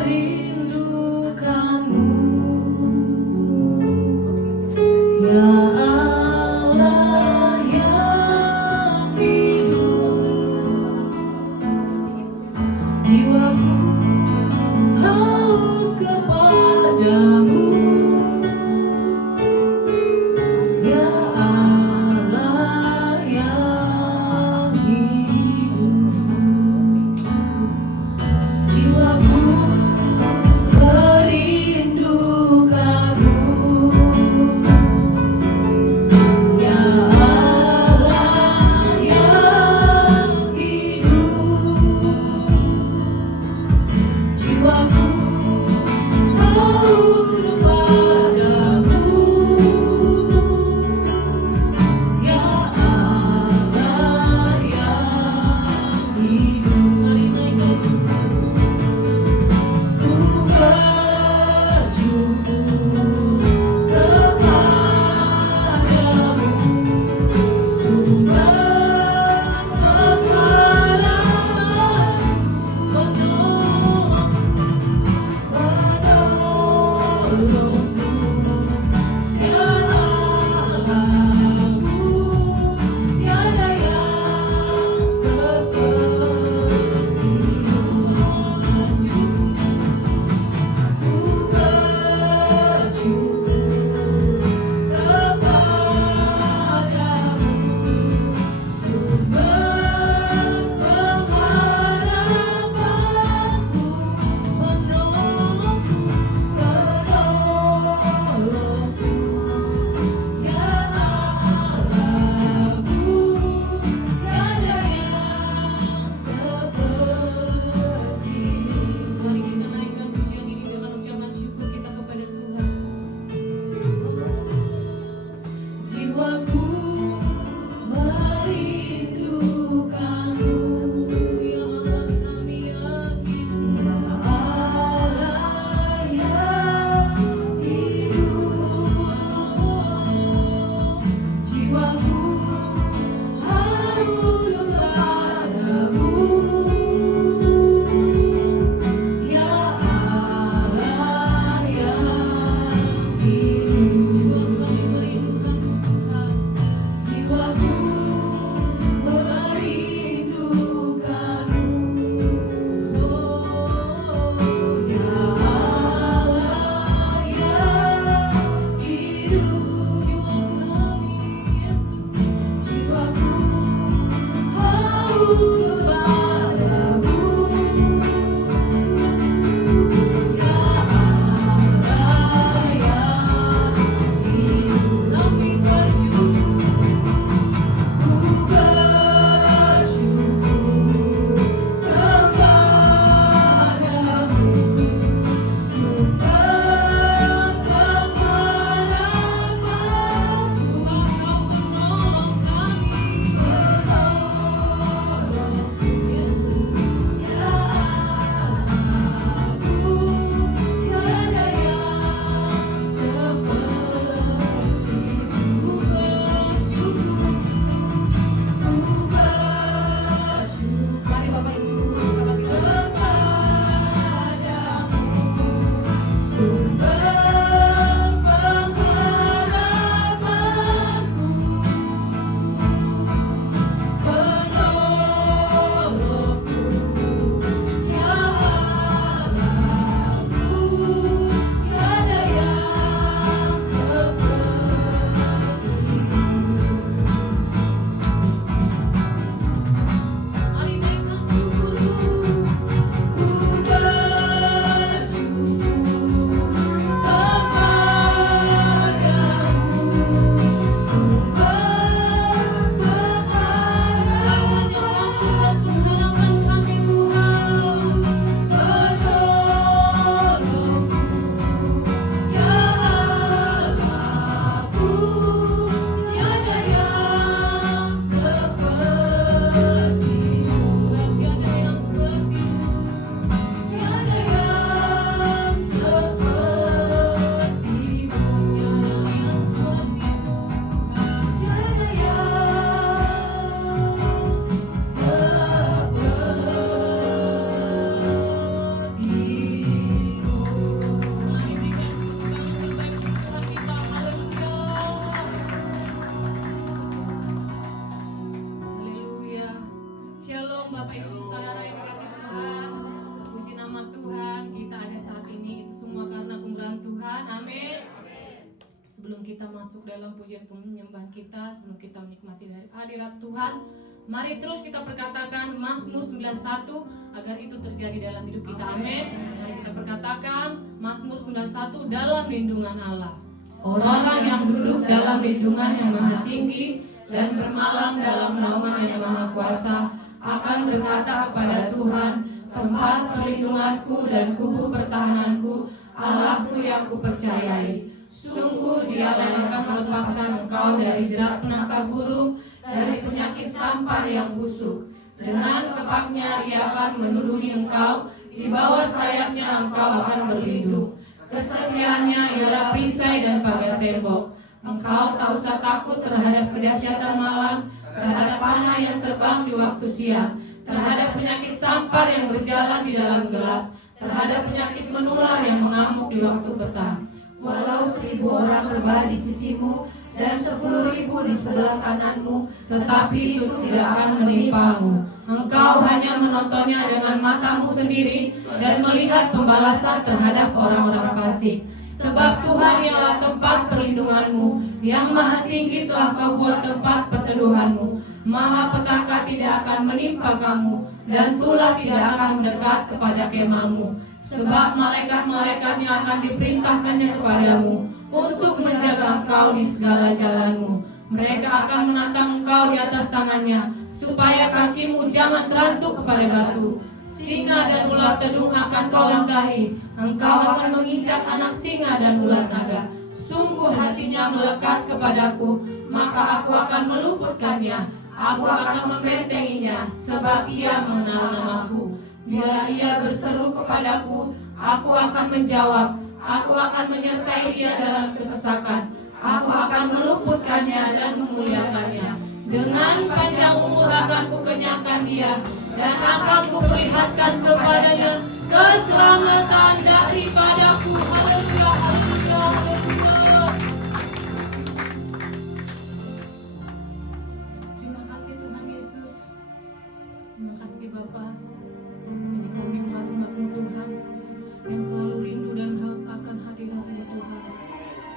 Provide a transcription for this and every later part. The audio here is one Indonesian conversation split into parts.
merindukanmu, ya Allah yang hidup. Jiwaku haus kepadamu, ya Allah yang hidup. Jiwaku merindukanmu, ya Allah yang hidup. Jiwaku haus kepadamu, ya Allah yang hidup. Mari naik bersyukur. Ku bersyukur kepadamu, sumber pengharapanku, penolongku, ya Allahku, tiada yang sepertimu. Ku bersyukur kepadamu, sumber pengharapanku, penolongku, kita masuk dalam pujian penyembahan kita, sebelum kita menikmati dari hadirat Tuhan, mari terus kita perkatakan Mazmur 91 agar itu terjadi dalam hidup kita. Amin. Mari kita perkatakan Mazmur 91 dalam lindungan Allah. Orang yang duduk dalam lindungan yang maha tinggi dan bermalam dalam naungan yang maha kuasa akan berkata kepada Tuhan, tempat perlindunganku dan kubu pertahananku, Allahku yang kupercayai. Sungguh Dialah yang akan melepaskan engkau dari jerat penangkap burung, dari penyakit sampar yang busuk. Dengan kepaknya Ia akan menuduhi engkau, di bawah sayapnya engkau akan berlindung. Kesetiaannya ialah perisai dan pagar tembok. Engkau tak usah takut terhadap kedahsyatan malam, terhadap panah yang terbang di waktu siang, terhadap penyakit sampar yang berjalan di dalam gelap, terhadap penyakit menular yang mengamuk di waktu petang. Walau 1000 orang rebah di sisimu dan 10.000 di sebelah kananmu, tetapi itu tidak akan menimpamu. Engkau hanya menontonnya dengan matamu sendiri dan melihat pembalasan terhadap orang-orang fasik. Sebab Tuhan ialah tempat perlindunganmu, yang maha tinggi telah kau buat tempat perteduhanmu. Malapetaka tidak akan menimpa kamu, dan tulah tidak akan mendekat kepada kemahmu. Sebab malaikat-malaikatnya akan diperintahkannya kepadamu untuk menjaga engkau di segala jalanmu. Mereka akan menatang engkau di atas tangannya, supaya kakimu jangan terantuk kepada batu. Singa dan ular tedung akan kau langkahi. Engkau akan menginjak anak singa dan ular naga. Sungguh hatinya melekat kepadaku, maka aku akan meluputkannya. Aku akan membentenginya, sebab ia mengenal namaku. Bila ia berseru kepadaku, aku akan menjawab. Aku akan menyertai dia dalam kesesakan. Aku akan meluputkannya dan memuliakannya. Dengan panjang umur akan kukenyangkan dia, dan akan kuperlihatkan kepadanya keselamatan daripadaku. Haleluya, haleluya, haleluya. Terima kasih Tuhan Yesus. Terima kasih Bapa. Ini kami umat-umat-Mu Tuhan yang selalu rindu dan haus akan hadirat-Mu Tuhan.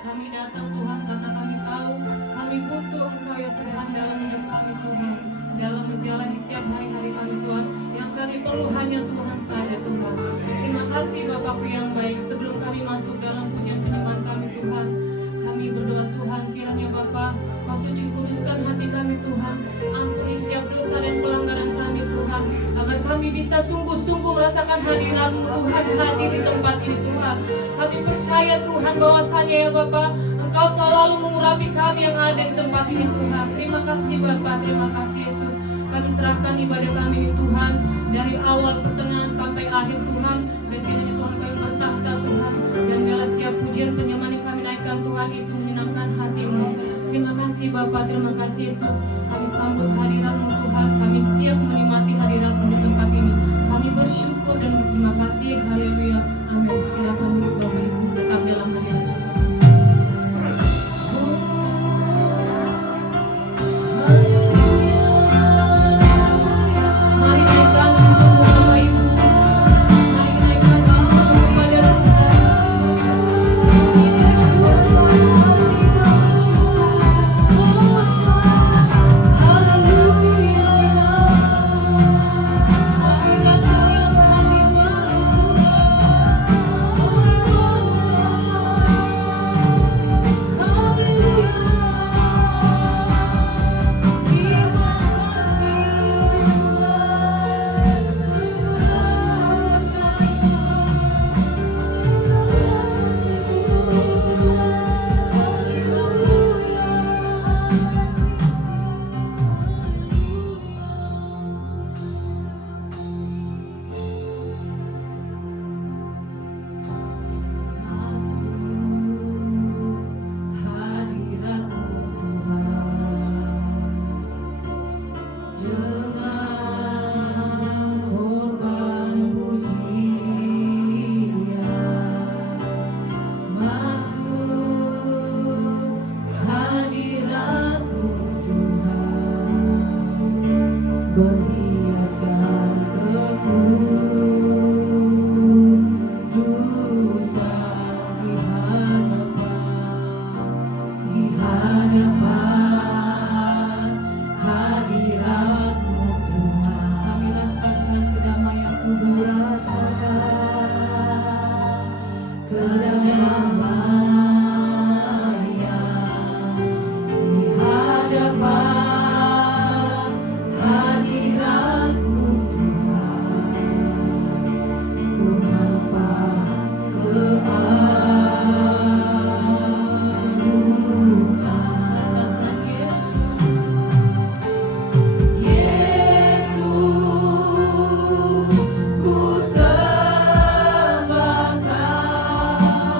Kami datang Tuhan karena kami tahu kami butuh Engkau ya Tuhan dalam hidup kami Tuhan, dalam menjalani setiap hari-hari kami Tuhan. Yang kami perlu hanya Tuhan saja Tuhan. Terima kasih Bapakku yang baik. Sebelum kami masuk dalam pujian penyembahan kami Tuhan, kami berdoa Tuhan, kiranya Bapa Kau suci kuduskan hati kami Tuhan. Ampuni setiap dosa dan pelanggaran kami Tuhan, agar kami bisa sungguh-sungguh merasakan hadirat-Mu Tuhan, hadir di tempat ini Tuhan. Kami percaya Tuhan bahwasanya ya Bapa, Engkau selalu mengurapi kami yang ada di tempat ini Tuhan. Terima kasih Bapa, terima kasih Yesus. Kami serahkan ibadah kami ini Tuhan, dari awal pertengahan sampai akhir Tuhan. Dan kiranya Tuhan kami bertahta Tuhan, dan biarlah setiap pujian penyembahan yang kami naikkan Tuhan itu menyenangkan hati-Mu. Terima kasih Bapa, terima kasih Yesus. Kami sambut hadirat-Mu Tuhan, kami siap menikmati hadirat-Mu di tempat ini. Kami bersyukur dan berterima kasih. Haleluya, amin. Silakan duduk Bapak Ibu, tetap dalam hadirat Tuhan. Mari naikkan syukur Bapak Ibu. Mari naikkan syukur kepada Tuhan. Haleluya. kedamaian di hadapan hadirat-Mu Tuhan. Ku nampak keagungan Yesus, ku sembah Kau.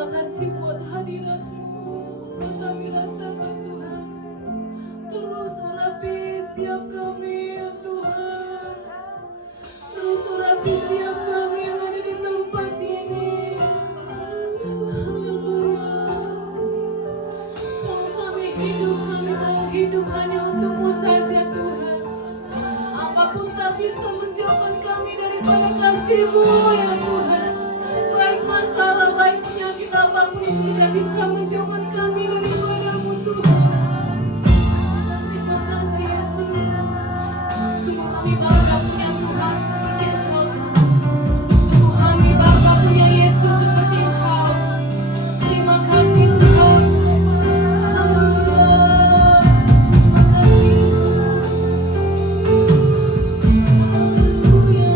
Terima kasih buat hadirat-Mu. Buat kami rasakan Tuhan. Terus urapi setiap kami ya Tuhan. Terus urapi setiap kami yang ada di tempat ini. Haleluya. Kalau kami mau hidup hanya untuk-Mu saja Tuhan. Apapun tak bisa menjauhkan kami daripada kasih-Mu ya Tuhan. Baik masalah, baik penyakit apapun itu tidak bisa menjauhkan kami daripada-Mu Tuhan. Terima kasih Yesus. Sungguh kami bangga punya Tuhan seperti Engkau. Sungguh kami bangga punya Yesus seperti Engkau. Terima kasih Tuhan. Haleluya. Terima kasih Tuhan. Haleluya.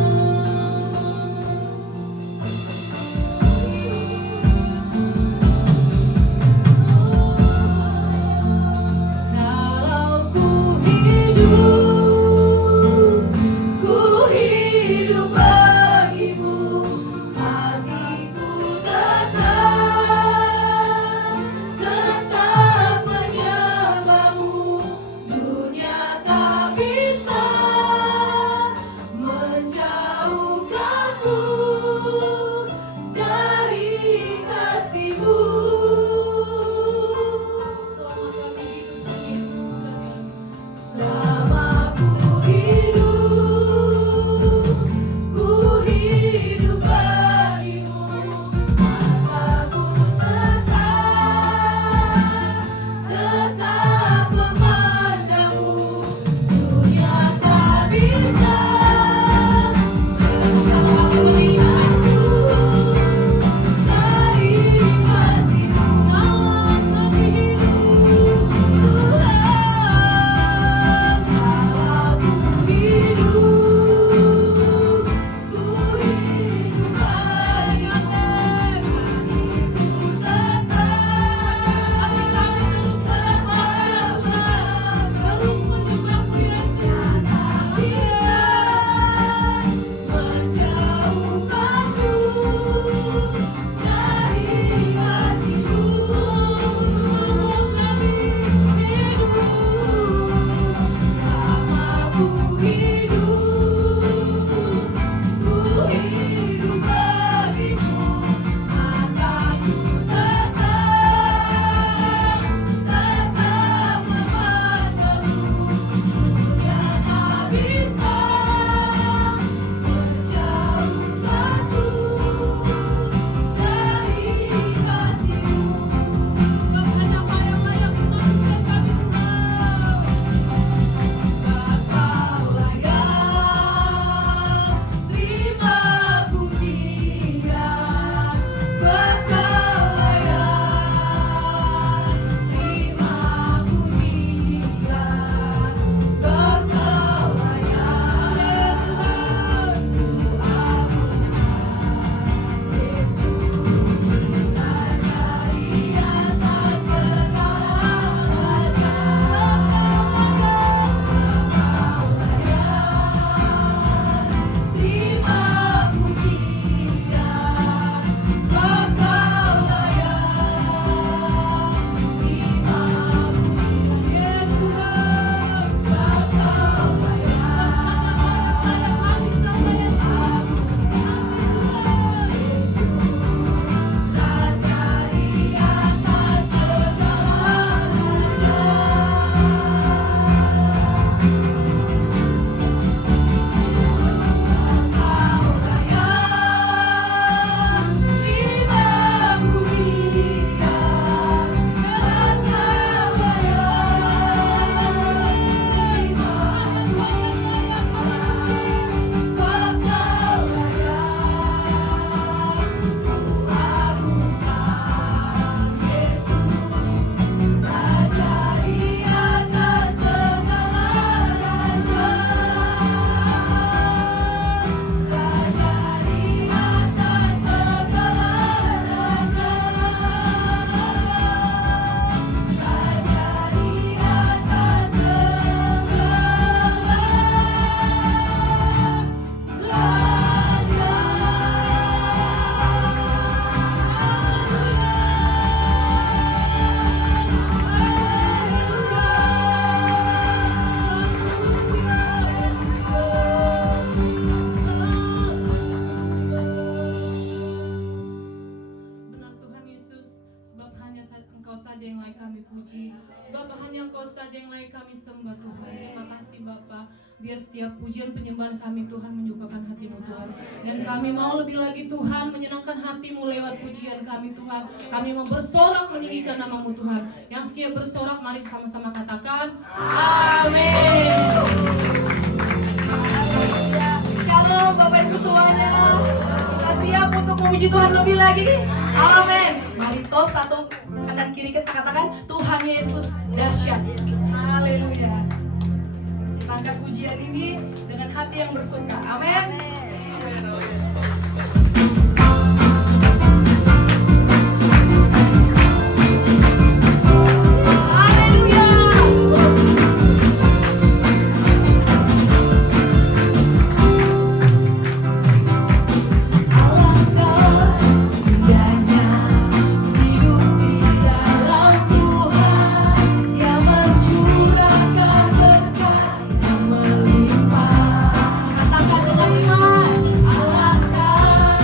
saja yang layak kami puji, sebab hanya Engkau saja yang layak kami sembah Tuhan. Terima kasih Bapa, biar setiap pujian penyembahan kami Tuhan menyukakan hati-Mu Tuhan. Dan kami mau lebih lagi Tuhan menyenangkan hati-Mu lewat pujian kami Tuhan. Kami mau bersorak meninggikan nama-Mu Tuhan. Yang siap bersorak mari sama-sama katakan amin. Shalom Bapak Ibu semuanya. Kita siap untuk memuji Tuhan lebih lagi. Amin. Mari tos satu kanan kiri kita katakan Tuhan Yesus dahsyat. Haleluya. Kita angkat pujian ini dengan hati yang bersuka. Amin. Katakan dengan iman, alangkah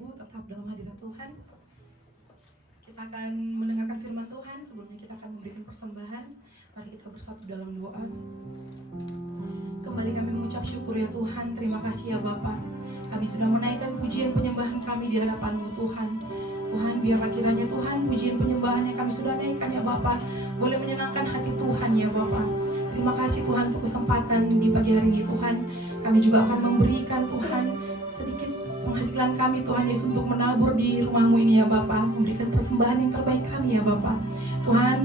Ibu tetap dalam hadirat Tuhan. Kita akan mendengarkan firman Tuhan. Sebelumnya kita akan memberikan persembahan. Mari kita bersatu dalam doa. Kembali kami mengucap syukur ya Tuhan. Terima kasih ya Bapa. Kami sudah menaikkan pujian penyembahan kami di hadapan-Mu Tuhan. Tuhan, biarlah kiranya Tuhan pujian penyembahan yang kami sudah naikkan ya Bapa boleh menyenangkan hati Tuhan ya Bapa. Terima kasih Tuhan untuk kesempatan di pagi hari ini Tuhan. Kami juga akan memberikan Tuhan sedikit penghasilan kami Tuhan Yesus untuk menabur di rumah-Mu ini ya Bapa. Memberikan persembahan yang terbaik kami ya Bapa. Tuhan,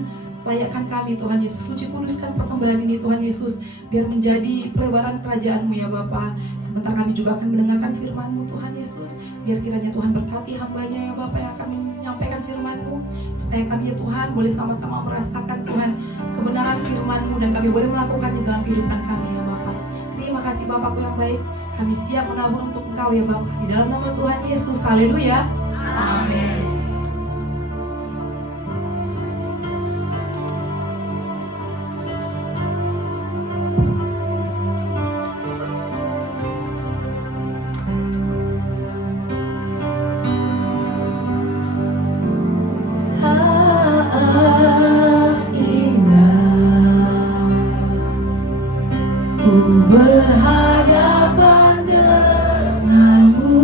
layakkan kami Tuhan Yesus. Suci kuduskan persembahan ini Tuhan Yesus. Biar menjadi pelebaran kerajaan-Mu ya Bapa. Sebentar kami juga akan mendengarkan firman-Mu Tuhan Yesus. Biar kiranya Tuhan berkati hamba-Nya ya Bapa yang akan menyampaikan firman-Mu. Supaya kami ya Tuhan boleh sama-sama merasakan Tuhan kebenaran firman-Mu. Dan kami boleh melakukannya dalam kehidupan kami ya Bapa. Terima kasih Bapakku yang baik. Kami siap menabur untuk Engkau ya Bapa. Di dalam nama Tuhan Yesus. Haleluya. Amin. Berhadapan denganmu,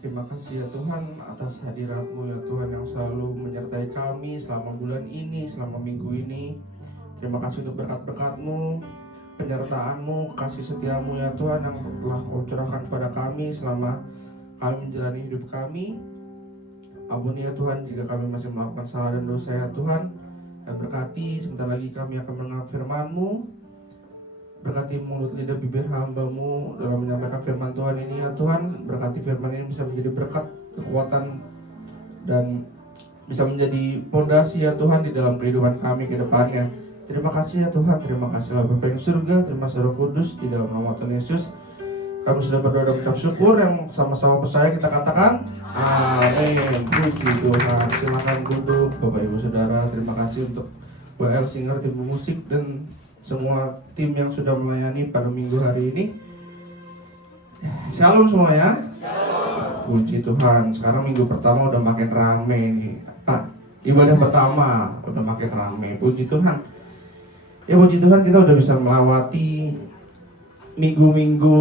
Terima kasih ya Tuhan atas hadirat-Mu ya Tuhan yang selalu menyertai kami selama bulan ini, selama minggu ini. Terima kasih untuk berkat-berkat-Mu, penyertaan-Mu, kasih setia-Mu ya Tuhan yang telah Kau curahkan pada kami selama kami menjalani hidup kami. Ampuni ya Tuhan jika kami masih melakukan salah dan dosa ya Tuhan. Dan berkati sebentar lagi kami akan mendengar firman-Mu. Berkati mulut lidah bibir hamba-Mu dalam menyampaikan firman Tuhan ini ya Tuhan. Berkati firman ini bisa menjadi berkat, kekuatan, dan bisa menjadi fondasi ya Tuhan di dalam kehidupan kami ke depannya. Terima kasih ya Tuhan, terima kasih Bapa yang surga, terima kasih Roh Kudus, di dalam nama Tuhan Yesus kami sudah berdoa dan mengucap syukur yang sama-sama percaya kita katakan amin. Puji Tuhan. Silakan duduk Bapak Ibu Saudara. Terima kasih untuk WL Singer, tim musik, dan semua tim yang sudah melayani pada minggu hari ini. Shalom semuanya. Puji Tuhan. Sekarang minggu pertama udah makin rame nih Pak. Ibadah pertama udah makin rame. Puji Tuhan. Ya puji Tuhan kita udah bisa melewati minggu-minggu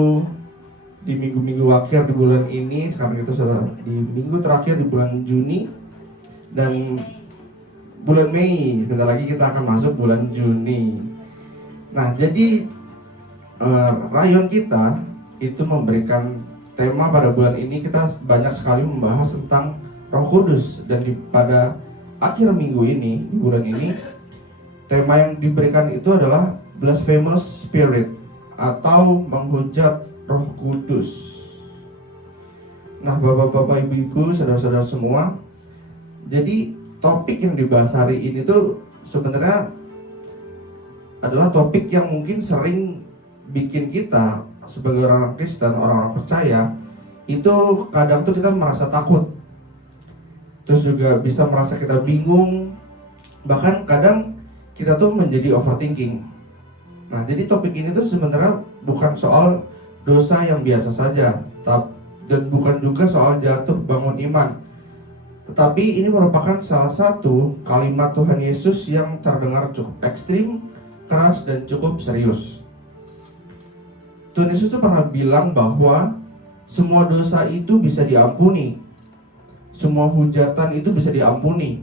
di minggu-minggu akhir di bulan ini. Sekarang kita sudah di minggu terakhir di bulan Juni dan bulan Mei. Sebentar lagi kita akan masuk bulan Juni. Nah, jadi rayon kita itu memberikan tema pada bulan ini. Kita banyak sekali membahas tentang Roh Kudus, dan pada akhir minggu ini, di bulan ini, tema yang diberikan itu adalah Blasphemous Spirit atau menghujat Roh Kudus. Nah, Bapak-bapak, Ibu-ibu, saudara-saudara semua, jadi topik yang dibahas hari ini tuh sebenarnya adalah topik yang mungkin sering bikin kita sebagai orang Kristen, orang-orang percaya, itu kadang tuh kita merasa takut. Terus juga bisa merasa kita bingung. Bahkan kadang kita tuh menjadi overthinking. Nah, jadi topik ini tuh sebenarnya bukan soal dosa yang biasa saja, dan bukan juga soal jatuh bangun iman. Tetapi ini merupakan salah satu kalimat Tuhan Yesus yang terdengar cukup ekstrim, keras, dan cukup serius. Tuhan Yesus tuh pernah bilang bahwa semua dosa itu bisa diampuni, semua hujatan itu bisa diampuni.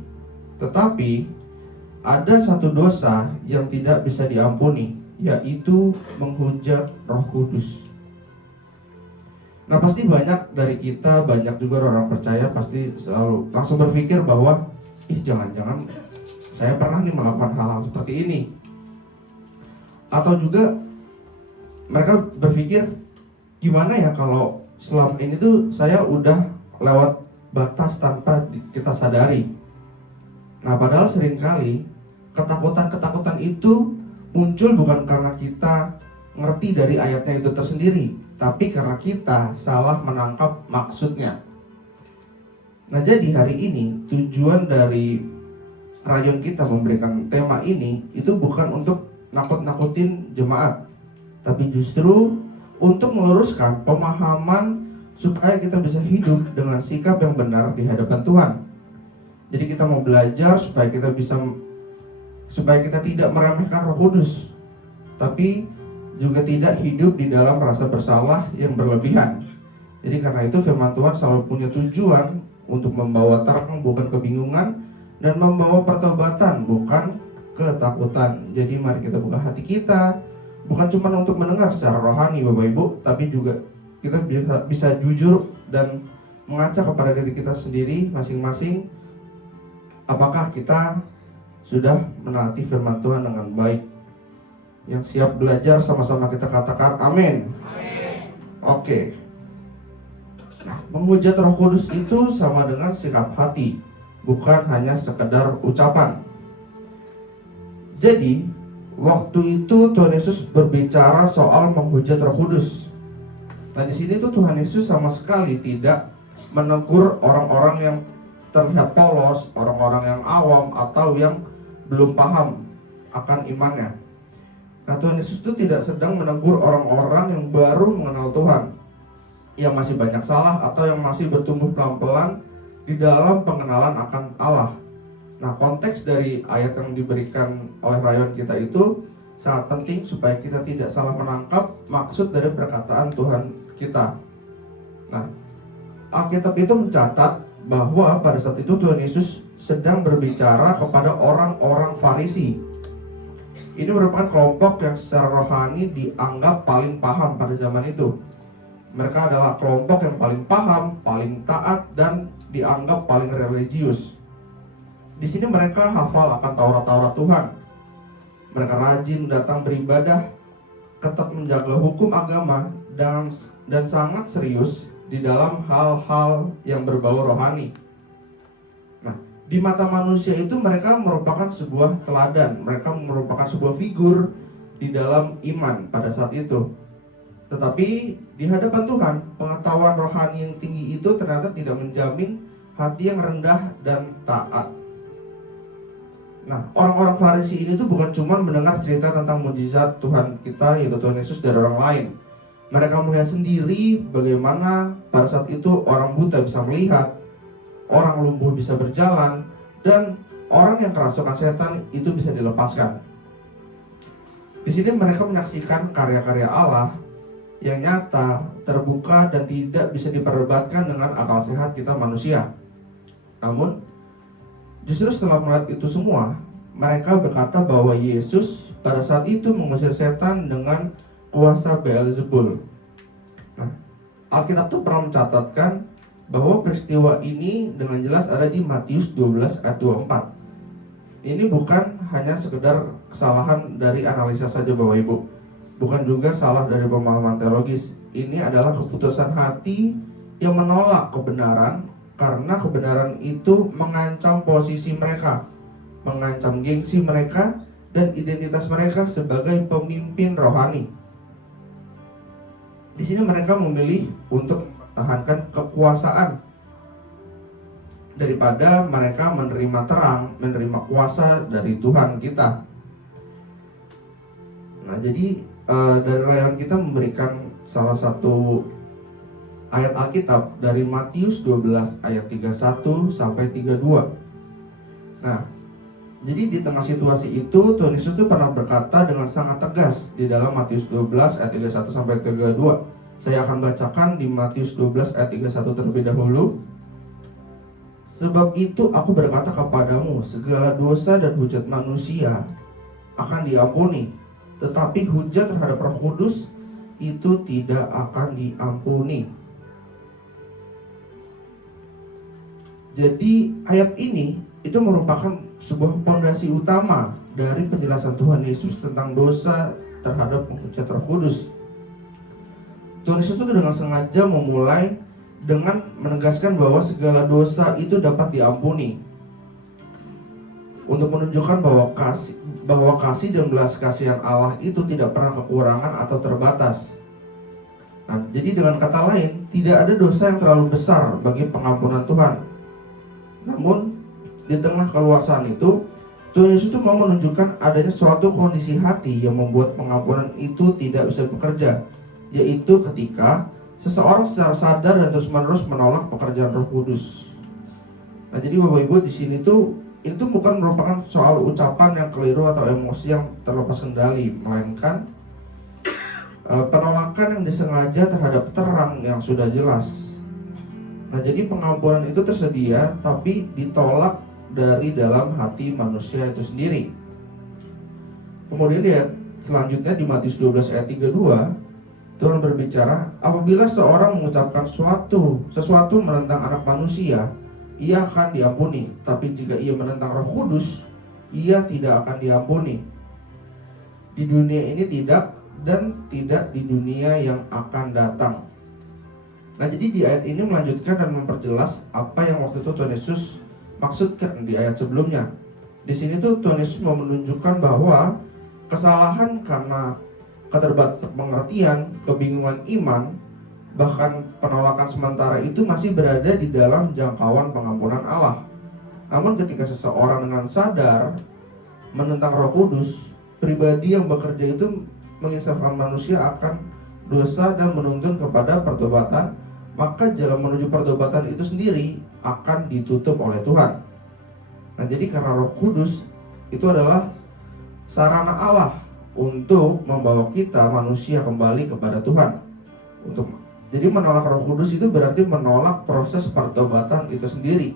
Tetapi ada satu dosa yang tidak bisa diampuni, yaitu menghujat Roh Kudus. Nah, pasti banyak dari kita, banyak juga orang percaya pasti selalu langsung berpikir bahwa jangan-jangan saya pernah nih melakukan hal-hal seperti ini. Atau juga mereka berpikir, gimana ya kalau selama ini tuh saya udah lewat batas tanpa kita sadari. Nah, padahal seringkali ketakutan-ketakutan itu muncul bukan karena kita ngerti dari ayatnya itu tersendiri, tapi karena kita salah menangkap maksudnya. Nah, jadi hari ini tujuan dari rayon kita memberikan tema ini itu bukan untuk nakut-nakutin jemaat, tapi justru untuk meluruskan pemahaman supaya kita bisa hidup dengan sikap yang benar di hadapan Tuhan. Jadi kita mau belajar supaya kita tidak meremehkan Roh Kudus, tapi juga tidak hidup di dalam rasa bersalah yang berlebihan. Jadi karena itu firman Tuhan selalu punya tujuan untuk membawa terang bukan kebingungan, dan membawa pertobatan bukan ketakutan. Jadi mari kita buka hati kita, bukan cuma untuk mendengar secara rohani Bapak Ibu, tapi juga kita bisa jujur dan mengaca kepada diri kita sendiri masing-masing. Apakah kita sudah menaati firman Tuhan dengan baik? Yang siap belajar sama-sama kita katakan amin. Oke. Nah, menghujat Roh Kudus itu sama dengan sikap hati, bukan hanya sekedar ucapan. Jadi, waktu itu Tuhan Yesus berbicara soal menghujat Roh Kudus. Nah, di sini tuh Tuhan Yesus sama sekali tidak menegur orang-orang yang terlihat polos, orang-orang yang awam atau yang belum paham akan imannya. Nah, Tuhan Yesus itu tidak sedang menegur orang-orang yang baru mengenal Tuhan, yang masih banyak salah atau yang masih bertumbuh pelan-pelan di dalam pengenalan akan Allah. Nah, konteks dari ayat yang diberikan oleh rayon kita itu sangat penting supaya kita tidak salah menangkap maksud dari perkataan Tuhan kita. Nah, Alkitab itu mencatat bahwa pada saat itu Tuhan Yesus sedang berbicara kepada orang-orang Farisi. Ini merupakan kelompok yang secara rohani dianggap paling paham pada zaman itu. Mereka adalah kelompok yang paling paham, paling taat, dan dianggap paling religius. Di sini mereka hafal akan Taurat-Taurat Tuhan. Mereka rajin datang beribadah, ketat menjaga hukum agama, dan sangat serius di dalam hal-hal yang berbau rohani. Nah, di mata manusia itu mereka merupakan sebuah teladan, mereka merupakan sebuah figur di dalam iman pada saat itu. Tetapi di hadapan Tuhan, pengetahuan rohani yang tinggi itu ternyata tidak menjamin hati yang rendah dan taat. Nah, orang-orang Farisi ini tuh bukan cuma mendengar cerita tentang mujizat Tuhan kita, yaitu Tuhan Yesus, dari orang lain. Mereka melihat sendiri bagaimana pada saat itu orang buta bisa melihat, orang lumpuh bisa berjalan, dan orang yang kerasukan setan itu bisa dilepaskan. Di sini mereka menyaksikan karya-karya Allah yang nyata, terbuka, dan tidak bisa diperdebatkan dengan akal sehat kita manusia. Namun, justru setelah melihat itu semua, mereka berkata bahwa Yesus pada saat itu mengusir setan dengan kuasa Beelzebul. Nah, Alkitab itu pernah mencatatkan bahwa peristiwa ini dengan jelas ada di Matius 12 ayat 24. Ini bukan hanya sekedar kesalahan dari analisa saja Bapak Ibu, bukan juga salah dari pemahaman teologis. Ini adalah keputusan hati yang menolak kebenaran karena kebenaran itu mengancam posisi mereka, mengancam gengsi mereka dan identitas mereka sebagai pemimpin rohani. Di sini mereka memilih untuk mempertahankan kekuasaan daripada mereka menerima terang, menerima kuasa dari Tuhan kita. Nah, jadi dari layanan kita memberikan salah satu ayat Alkitab dari Matius 12 ayat 31 sampai 32. Nah, jadi di tengah situasi itu Tuhan Yesus itu pernah berkata dengan sangat tegas di dalam Matius 12 ayat 31 sampai 32. Saya akan bacakan di Matius 12 ayat 31 terlebih dahulu. Sebab itu aku berkata kepadamu, segala dosa dan hujat manusia akan diampuni, tetapi hujat terhadap Roh Kudus itu tidak akan diampuni. Jadi ayat ini itu merupakan sebuah fondasi utama dari penjelasan Tuhan Yesus tentang dosa terhadap hujat Roh Kudus. Tuhan Yesus itu dengan sengaja memulai dengan menegaskan bahwa segala dosa itu dapat diampuni, untuk menunjukkan bahwa kasih dan belas kasihan Allah itu tidak pernah kekurangan atau terbatas. Nah, jadi dengan kata lain, tidak ada dosa yang terlalu besar bagi pengampunan Tuhan. Namun di tengah keluasan itu, Tuhan Yesus itu mau menunjukkan adanya suatu kondisi hati yang membuat pengampunan itu tidak bisa bekerja, yaitu ketika seseorang secara sadar dan terus-menerus menolak pekerjaan Roh Kudus. Nah, jadi Bapak Ibu di sini tuh itu bukan merupakan soal ucapan yang keliru atau emosi yang terlepas kendali, melainkan penolakan yang disengaja terhadap terang yang sudah jelas. Nah, jadi pengampunan itu tersedia tapi ditolak dari dalam hati manusia itu sendiri. Kemudian lihat selanjutnya di Matius 12 ayat 32, Tuhan berbicara, apabila seorang mengucapkan sesuatu menentang anak manusia, ia akan diampuni. Tapi jika ia menentang Roh Kudus, ia tidak akan diampuni. Di dunia ini tidak, dan tidak di dunia yang akan datang. Nah, jadi di ayat ini melanjutkan dan memperjelas apa yang waktu itu Tuhan Yesus maksudkan di ayat sebelumnya. Di sini tuh Tuhan Yesus mau menunjukkan bahwa kesalahan karena keterbatasan pengertian, kebingungan iman, bahkan penolakan sementara itu masih berada di dalam jangkauan pengampunan Allah. Namun ketika seseorang dengan sadar menentang Roh Kudus, pribadi yang bekerja itu menginsafkan manusia akan dosa dan menuntun kepada pertobatan, maka jalan menuju pertobatan itu sendiri akan ditutup oleh Tuhan. Nah, jadi karena Roh Kudus itu adalah sarana Allah untuk membawa kita manusia kembali kepada Tuhan, untuk Jadi menolak Roh Kudus itu berarti menolak proses pertobatan itu sendiri.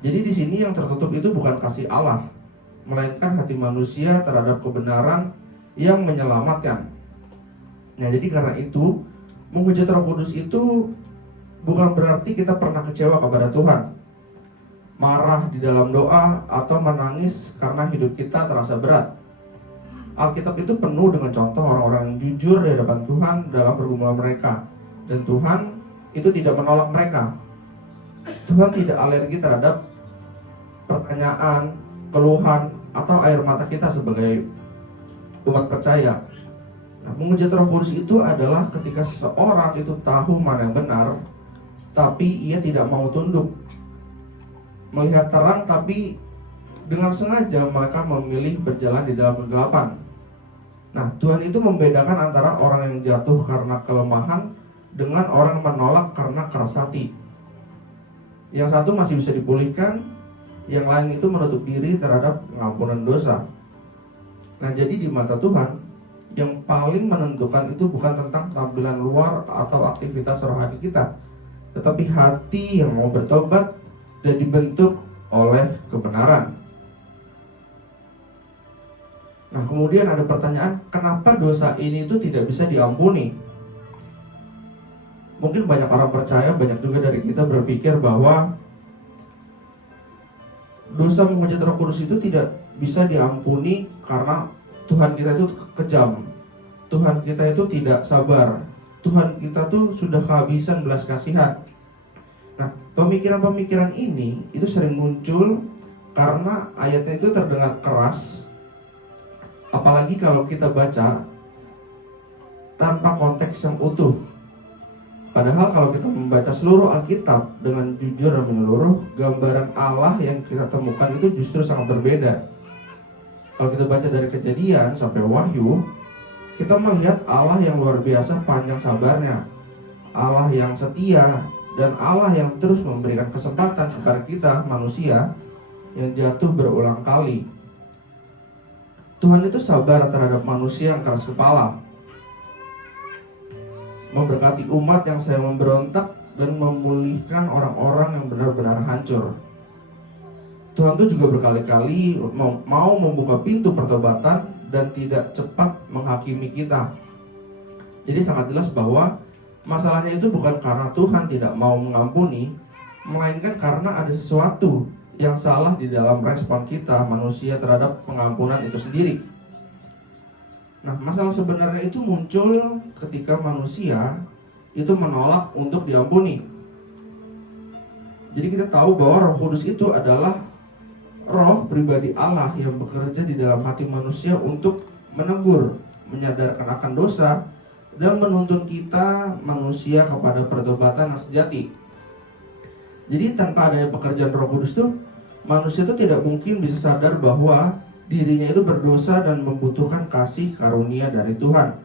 Jadi di sini yang tertutup itu bukan kasih Allah, melainkan hati manusia terhadap kebenaran yang menyelamatkan. Nah, jadi karena itu menghujat Roh Kudus itu bukan berarti kita pernah kecewa kepada Tuhan, marah di dalam doa, atau menangis karena hidup kita terasa berat. Alkitab itu penuh dengan contoh orang-orang yang jujur di hadapan Tuhan dalam pergumulan mereka, dan Tuhan itu tidak menolak mereka. Tuhan tidak alergi terhadap pertanyaan, keluhan, atau air mata kita sebagai umat percaya. Nah, menghujat Roh Kudus itu adalah ketika seseorang itu tahu mana yang benar, tapi ia tidak mau tunduk. Melihat terang, tapi dengan sengaja mereka memilih berjalan di dalam kegelapan. Nah, Tuhan itu membedakan antara orang yang jatuh karena kelemahan dengan orang yang menolak karena keras hati. Yang satu masih bisa dipulihkan, yang lain itu menutup diri terhadap pengampunan dosa. Nah, jadi di mata Tuhan, yang paling menentukan itu bukan tentang tampilan luar atau aktivitas rohani kita, tetapi hati yang mau bertobat dan dibentuk oleh kebenaran. Nah, kemudian ada pertanyaan, kenapa dosa ini itu tidak bisa diampuni? Mungkin banyak orang percaya, banyak juga dari kita berpikir bahwa dosa menghujat Roh Kudus itu tidak bisa diampuni karena Tuhan kita itu kejam, Tuhan kita itu tidak sabar, Tuhan kita tuh sudah kehabisan belas kasihan. Nah, pemikiran-pemikiran ini itu sering muncul karena ayatnya itu terdengar keras, apalagi kalau kita baca tanpa konteks yang utuh. Padahal kalau kita membaca seluruh Alkitab dengan jujur dan menyeluruh, gambaran Allah yang kita temukan itu justru sangat berbeda. Kalau kita baca dari Kejadian sampai Wahyu, kita melihat Allah yang luar biasa panjang sabarnya, Allah yang setia, dan Allah yang terus memberikan kesempatan kepada kita manusia yang jatuh berulang kali. Tuhan itu sabar terhadap manusia yang keras kepala, memberkati umat yang sedang memberontak, dan memulihkan orang-orang yang benar-benar hancur. Tuhan itu juga berkali-kali mau membuka pintu pertobatan dan tidak cepat menghakimi kita. Jadi sangat jelas bahwa masalahnya itu bukan karena Tuhan tidak mau mengampuni, melainkan karena ada sesuatu yang salah di dalam respon kita manusia terhadap pengampunan itu sendiri. Nah, masalah sebenarnya itu muncul ketika manusia itu menolak untuk diampuni. Jadi kita tahu bahwa Roh Kudus itu adalah roh pribadi Allah yang bekerja di dalam hati manusia untuk menegur, menyadarkan akan dosa, dan menuntun kita manusia kepada pertobatan yang sejati. Jadi tanpa adanya pekerjaan Roh Kudus itu, manusia itu tidak mungkin bisa sadar bahwa dirinya itu berdosa dan membutuhkan kasih karunia dari Tuhan.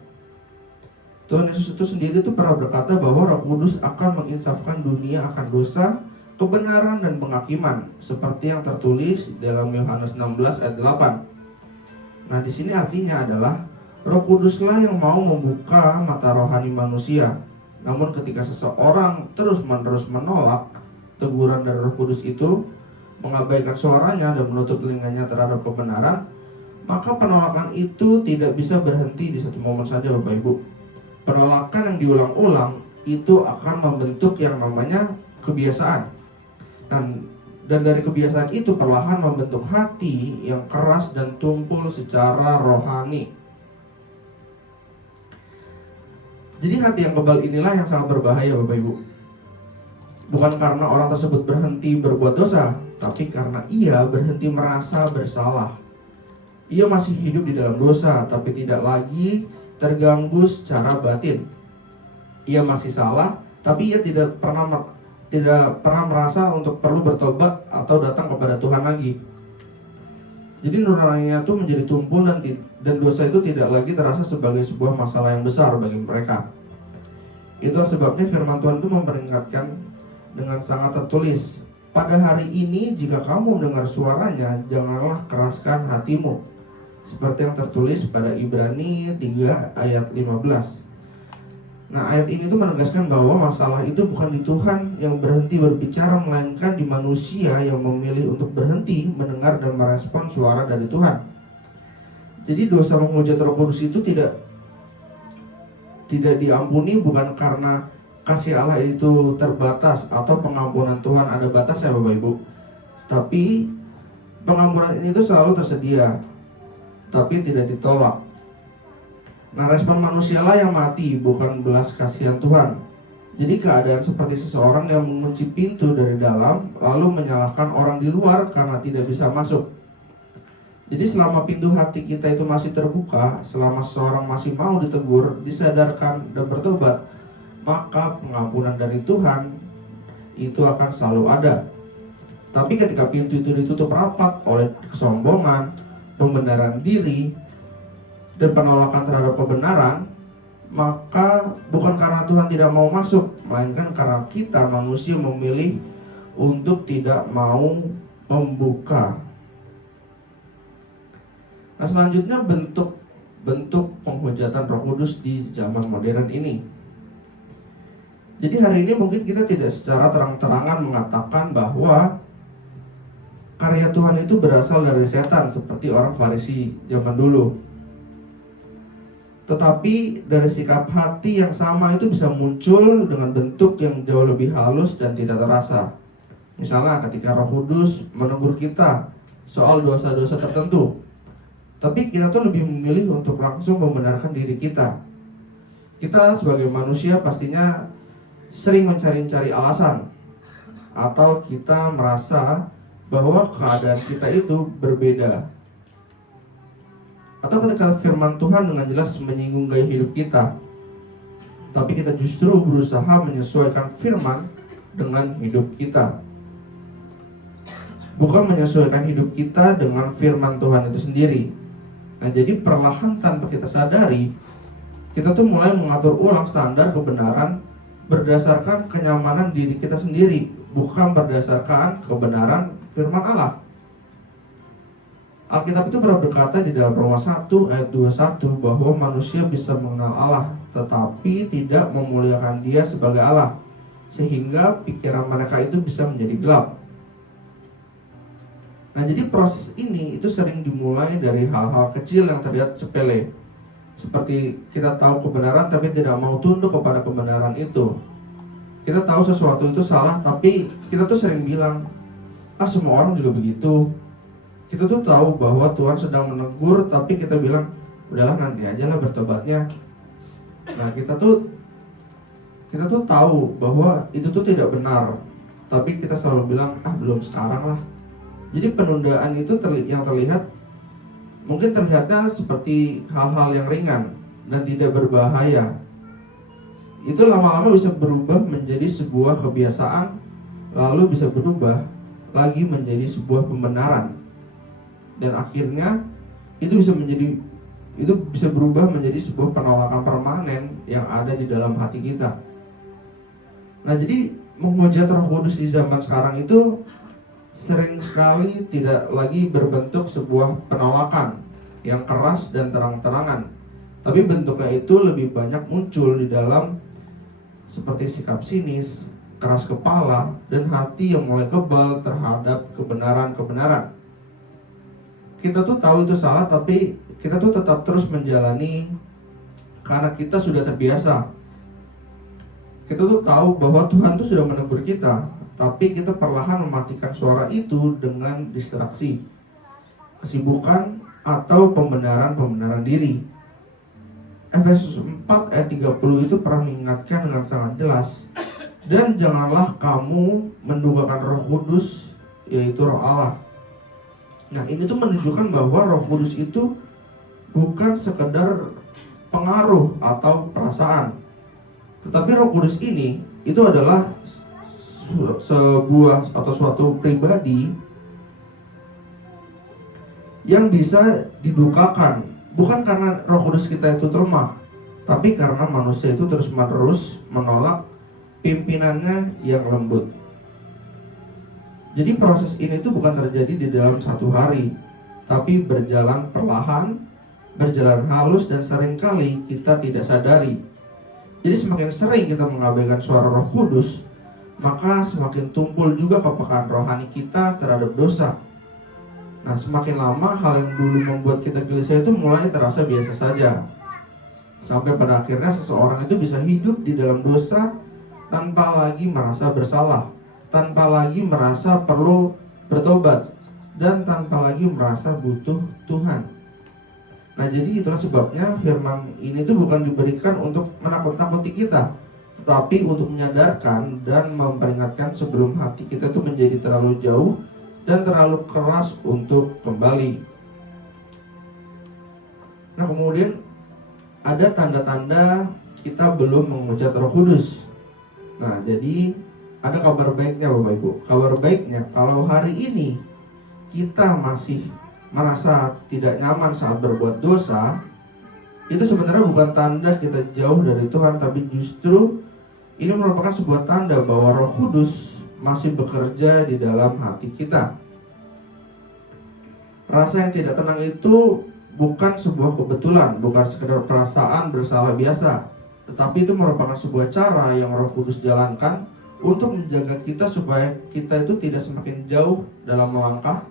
Tuhan Yesus itu sendiri itu pernah berkata bahwa Roh Kudus akan menginsafkan dunia akan dosa, kebenaran, dan penghakiman, seperti yang tertulis dalam Yohanes 16 ayat 8. Nah, di sini artinya adalah Roh Kuduslah yang mau membuka mata rohani manusia. Namun ketika seseorang terus-menerus menolak teguran dari Roh Kudus itu, mengabaikan suaranya dan menutup telinganya terhadap kebenaran, maka penolakan itu tidak bisa berhenti di satu momen saja, Bapak Ibu. Penolakan yang diulang-ulang itu akan membentuk yang namanya kebiasaan. Dan dari kebiasaan itu perlahan membentuk hati yang keras dan tumpul secara rohani. Jadi hati yang kebal inilah yang sangat berbahaya, Bapak Ibu. Bukan karena orang tersebut berhenti berbuat dosa, tapi karena ia berhenti merasa bersalah. Ia masih hidup di dalam dosa, tapi tidak lagi terganggu secara batin. Ia masih salah, tapi ia tidak pernah merasa untuk perlu bertobat atau datang kepada Tuhan lagi. Jadi nuraninya itu menjadi tumpul dan dosa itu tidak lagi terasa sebagai sebuah masalah yang besar bagi mereka. Itulah sebabnya firman Tuhan itu memperingatkan dengan sangat tertulis, pada hari ini jika kamu mendengar suaranya, janganlah keraskan hatimu. Seperti yang tertulis pada Ibrani 3 ayat 15. Nah, ayat ini tuh menegaskan bahwa masalah itu bukan di Tuhan yang berhenti berbicara, melainkan di manusia yang memilih untuk berhenti mendengar dan merespon suara dari Tuhan. Jadi dosa menghujat Roh Kudus itu tidak diampuni bukan karena kasih Allah itu terbatas atau pengampunan Tuhan ada batasnya Bapak Ibu. Tapi pengampunan ini itu selalu tersedia, tapi tidak ditolak. Nah, respon manusialah yang mati, bukan belas kasihan Tuhan. Jadi keadaan seperti seseorang yang mengunci pintu dari dalam, lalu menyalahkan orang di luar karena tidak bisa masuk. Jadi selama pintu hati kita itu masih terbuka, selama seseorang masih mau ditegur, disadarkan, dan bertobat, maka pengampunan dari Tuhan itu akan selalu ada. Tapi ketika pintu itu ditutup rapat oleh kesombongan, pembenaran diri, dan penolakan terhadap kebenaran, maka bukan karena Tuhan tidak mau masuk, melainkan karena kita manusia memilih untuk tidak mau membuka. Nah, selanjutnya bentuk penghujatan Roh Kudus di zaman modern ini. Jadi hari ini mungkin kita tidak secara terang-terangan mengatakan bahwa karya Tuhan itu berasal dari setan seperti orang Farisi zaman dulu. Tetapi dari sikap hati yang sama itu bisa muncul dengan bentuk yang jauh lebih halus dan tidak terasa. Misalnya ketika Roh Kudus menegur kita soal dosa-dosa tertentu, tapi kita tuh lebih memilih untuk langsung membenarkan diri kita. Kita sebagai manusia pastinya sering mencari-cari alasan, atau kita merasa bahwa keadaan kita itu berbeda. Atau ketika firman Tuhan dengan jelas menyinggung gaya hidup kita, tapi kita justru berusaha menyesuaikan firman dengan hidup kita, bukan menyesuaikan hidup kita dengan firman Tuhan itu sendiri. Nah, jadi perlahan tanpa kita sadari, kita tuh mulai mengatur ulang standar kebenaran berdasarkan kenyamanan diri kita sendiri, bukan berdasarkan kebenaran firman Allah. Alkitab itu pernah berkata di dalam Roma 1 ayat 21 bahwa manusia bisa mengenal Allah, tetapi tidak memuliakan Dia sebagai Allah, sehingga pikiran mereka itu bisa menjadi gelap. Nah, jadi proses ini itu sering dimulai dari hal-hal kecil yang terlihat sepele. Seperti kita tahu kebenaran tapi tidak mau tunduk kepada kebenaran itu. Kita tahu sesuatu itu salah tapi kita tuh sering bilang, semua orang juga begitu. Kita tuh tahu bahwa Tuhan sedang menegur tapi kita bilang, udahlah nanti aja lah bertobatnya. Nah, kita tuh tahu bahwa itu tuh tidak benar, tapi kita selalu bilang, belum sekarang lah. Jadi penundaan itu yang terlihat mungkin terlihatnya seperti hal-hal yang ringan dan tidak berbahaya. Itu lama-lama bisa berubah menjadi sebuah kebiasaan, lalu bisa berubah lagi menjadi sebuah pembenaran. Dan akhirnya itu bisa berubah menjadi sebuah penolakan permanen yang ada di dalam hati kita. Nah, jadi menghujat Roh Kudus di zaman sekarang itu sering sekali tidak lagi berbentuk sebuah penolakan yang keras dan terang-terangan, tapi bentuknya itu lebih banyak muncul di dalam seperti sikap sinis, keras kepala, dan hati yang mulai kebal terhadap kebenaran-kebenaran. Kita tuh tahu itu salah, tapi kita tuh tetap terus menjalani karena kita sudah terbiasa. Kita tuh tahu bahwa Tuhan tuh sudah menegur kita, tapi kita perlahan mematikan suara itu dengan distraksi, kesibukan, atau pembenaran diri. Efesus 4 ayat 30 itu pernah mengingatkan dengan sangat jelas, dan janganlah kamu mendugakan Roh Kudus, yaitu Roh Allah. Nah, ini tuh menunjukkan bahwa Roh Kudus itu bukan sekedar pengaruh atau perasaan, tetapi Roh Kudus ini itu adalah sebuah atau suatu pribadi yang bisa didukakan, bukan karena Roh Kudus kita itu lemah, tapi karena manusia itu terus-menerus menolak pimpinannya yang lembut. Jadi proses ini tuh bukan terjadi di dalam satu hari, tapi berjalan perlahan, berjalan halus, dan seringkali kita tidak sadari. Jadi semakin sering kita mengabaikan suara Roh Kudus, maka semakin tumpul juga kepekaan rohani kita terhadap dosa. Nah, semakin lama hal yang dulu membuat kita gelisah itu mulai terasa biasa saja. Sampai pada akhirnya seseorang itu bisa hidup di dalam dosa tanpa lagi merasa bersalah, tanpa lagi merasa perlu bertobat, dan tanpa lagi merasa butuh Tuhan. Nah, jadi itulah sebabnya firman ini tuh bukan diberikan untuk menakut-nakuti kita, tetapi untuk menyadarkan dan memperingatkan sebelum hati kita tuh menjadi terlalu jauh dan terlalu keras untuk kembali. Nah, kemudian ada tanda-tanda kita belum mengucap Roh Kudus. Nah, jadi ada kabar baiknya Bapak Ibu. Kabar baiknya kalau hari ini kita masih merasa tidak nyaman saat berbuat dosa, itu sebenarnya bukan tanda kita jauh dari Tuhan, tapi justru ini merupakan sebuah tanda bahwa Roh Kudus masih bekerja di dalam hati kita. Rasa yang tidak tenang itu bukan sebuah kebetulan, bukan sekedar perasaan bersalah biasa, tetapi itu merupakan sebuah cara yang Roh Kudus jalankan untuk menjaga kita supaya kita itu tidak semakin jauh dalam melangkah.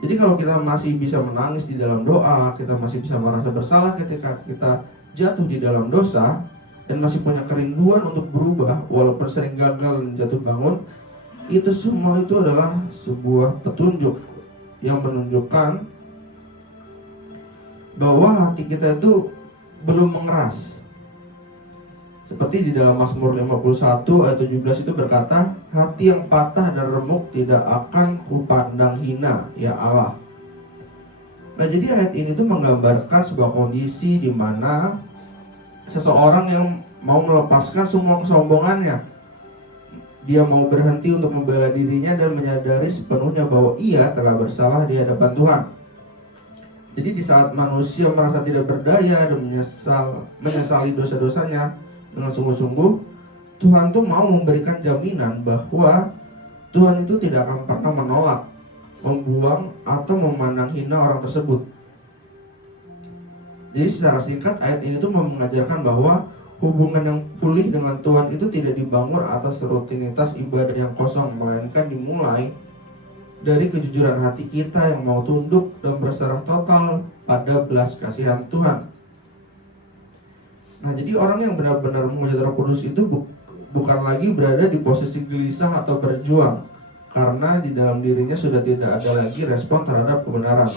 Jadi kalau kita masih bisa menangis di dalam doa, kita masih bisa merasa bersalah ketika kita jatuh di dalam dosa, dan masih punya kerinduan untuk berubah walaupun sering gagal dan jatuh bangun, itu semua itu adalah sebuah petunjuk yang menunjukkan bahwa hati kita itu belum mengeras. Seperti di dalam Mazmur 51 ayat 17 itu berkata, hati yang patah dan remuk tidak akan kupandang hina, ya Allah. Nah, jadi ayat ini tuh menggambarkan sebuah kondisi di mana seseorang yang mau melepaskan semua kesombongannya. Dia mau berhenti untuk membela dirinya dan menyadari sepenuhnya bahwa ia telah bersalah di hadapan Tuhan. Jadi di saat manusia merasa tidak berdaya dan menyesali dosa-dosanya dengan sungguh-sungguh, Tuhan tuh mau memberikan jaminan bahwa Tuhan itu tidak akan pernah menolak, membuang, atau memandang hina orang tersebut. Jadi secara singkat ayat ini tuh mengajarkan bahwa hubungan yang pulih dengan Tuhan itu tidak dibangun atas rutinitas ibadah yang kosong, melainkan dimulai dari kejujuran hati kita yang mau tunduk dan berserah total pada belas kasihan Tuhan. Nah, jadi orang yang benar-benar mengucap Roh Kudus itu bukan lagi berada di posisi gelisah atau berjuang, karena di dalam dirinya sudah tidak ada lagi respon terhadap kebenaran.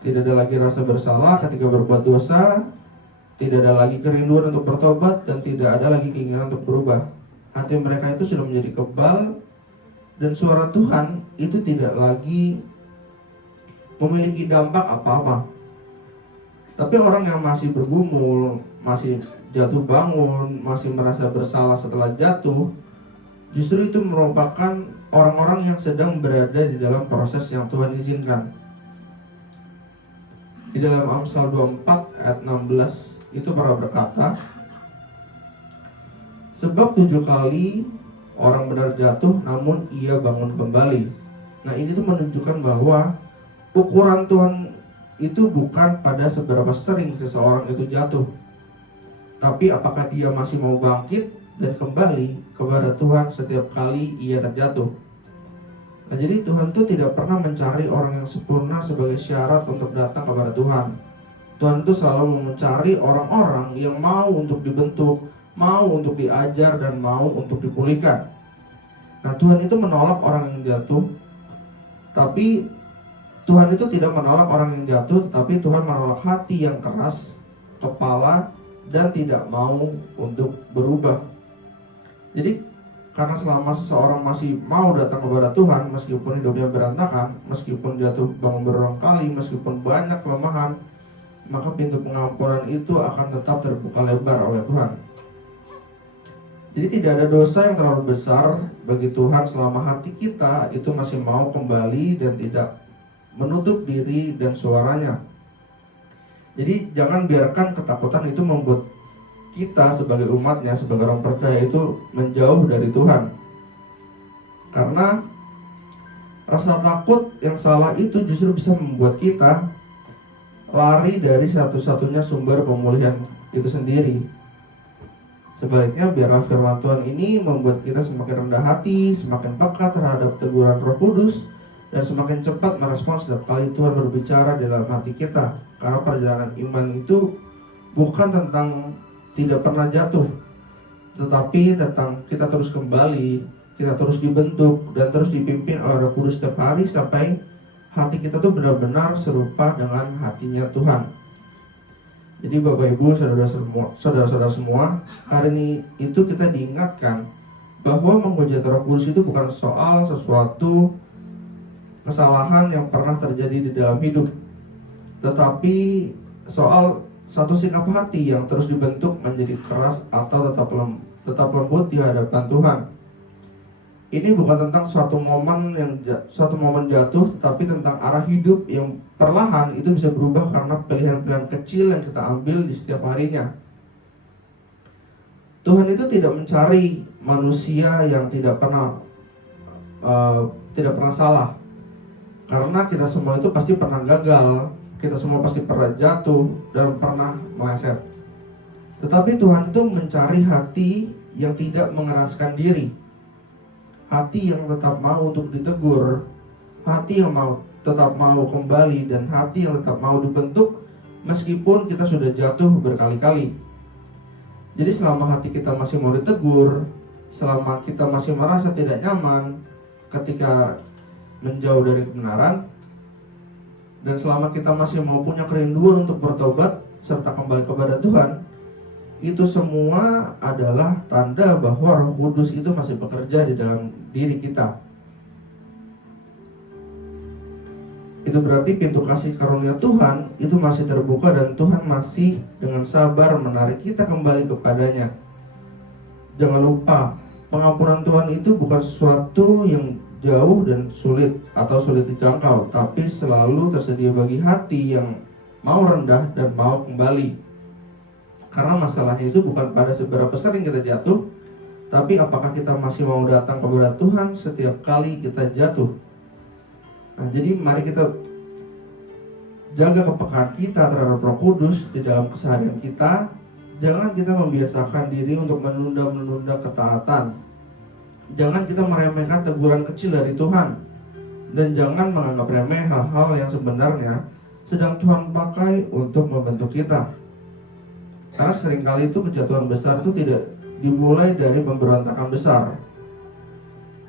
Tidak ada lagi rasa bersalah ketika berbuat dosa, tidak ada lagi kerinduan untuk bertobat, dan tidak ada lagi keinginan untuk berubah. Hati mereka itu sudah menjadi kebal, dan suara Tuhan itu tidak lagi memiliki dampak apa-apa. Tapi orang yang masih bergumul, masih jatuh bangun, masih merasa bersalah setelah jatuh, justru itu merupakan orang-orang yang sedang berada di dalam proses yang Tuhan izinkan. Di dalam Amsal 24 ayat 16 itu pernah berkata, sebab 7 kali orang benar jatuh namun ia bangun kembali. Nah, ini tuh menunjukkan bahwa ukuran Tuhan itu bukan pada seberapa sering seseorang itu jatuh, tapi apakah dia masih mau bangkit dan kembali kepada Tuhan setiap kali ia terjatuh. Nah, jadi Tuhan tuh tidak pernah mencari orang yang sempurna sebagai syarat untuk datang kepada Tuhan. Tuhan itu selalu mencari orang-orang yang mau untuk dibentuk, mau untuk diajar, dan mau untuk dipulihkan. Nah, Tuhan itu menolak orang yang jatuh, tapi Tuhan itu tidak menolak orang yang jatuh, tetapi Tuhan menolak hati yang keras kepala dan tidak mau untuk berubah. Jadi karena selama seseorang masih mau datang kepada Tuhan, meskipun hidupnya berantakan, meskipun jatuh bangun berulang kali, meskipun banyak kelemahan, maka pintu pengampunan itu akan tetap terbuka lebar oleh Tuhan. Jadi tidak ada dosa yang terlalu besar bagi Tuhan selama hati kita itu masih mau kembali dan tidak menutup diri dan suaranya. Jadi jangan biarkan ketakutan itu membuat kita sebagai umatnya, sebagai orang percaya itu menjauh dari Tuhan. Karena rasa takut yang salah itu justru bisa membuat kita lari dari satu-satunya sumber pemulihan itu sendiri. Sebaliknya, biarlah firman Tuhan ini membuat kita semakin rendah hati, semakin peka terhadap teguran Roh Kudus, dan semakin cepat merespons setiap kali Tuhan berbicara di dalam hati kita. Karena perjalanan iman itu bukan tentang tidak pernah jatuh, tetapi tentang kita terus kembali, kita terus dibentuk dan terus dipimpin oleh Roh Kudus setiap hari sampai hati kita tuh benar-benar serupa dengan hatinya Tuhan. Jadi Bapak Ibu, saudara-saudara semua, hari ini itu kita diingatkan bahwa menghujat Roh Kudus itu bukan soal sesuatu kesalahan yang pernah terjadi di dalam hidup, tetapi soal satu sikap hati yang terus dibentuk menjadi keras atau tetap lembut di hadapan Tuhan. Ini bukan tentang suatu momen jatuh, tetapi tentang arah hidup yang perlahan itu bisa berubah karena pilihan-pilihan kecil yang kita ambil di setiap harinya. Tuhan itu tidak mencari manusia yang tidak pernah salah, karena kita semua itu pasti pernah gagal, kita semua pasti pernah jatuh dan pernah meleset. Tetapi Tuhan itu mencari hati yang tidak mengeraskan diri, hati yang tetap mau untuk ditegur, hati yang tetap mau kembali, dan hati yang tetap mau dibentuk meskipun kita sudah jatuh berkali-kali. Jadi selama hati kita masih mau ditegur, selama kita masih merasa tidak nyaman ketika menjauh dari kebenaran, dan selama kita masih mau punya kerinduan untuk bertobat serta kembali kepada Tuhan, itu semua adalah tanda bahwa Roh Kudus itu masih bekerja di dalam diri kita. Itu berarti pintu kasih karunia Tuhan itu masih terbuka dan Tuhan masih dengan sabar menarik kita kembali kepadanya. Jangan lupa, pengampunan Tuhan itu bukan sesuatu yang jauh dan sulit atau sulit dijangkau, tapi selalu tersedia bagi hati yang mau rendah dan mau kembali. Karena masalahnya itu bukan pada seberapa sering kita jatuh, tapi apakah kita masih mau datang kepada Tuhan setiap kali kita jatuh. Nah, jadi mari kita jaga kepekaan kita terhadap Roh Kudus di dalam keseharian kita. Jangan kita membiasakan diri untuk menunda-menunda ketaatan. Jangan kita meremehkan teguran kecil dari Tuhan, dan jangan menganggap remeh hal-hal yang sebenarnya sedang Tuhan pakai untuk membentuk kita. Karena seringkali itu kejatuhan besar itu tidak dimulai dari pemberontakan besar,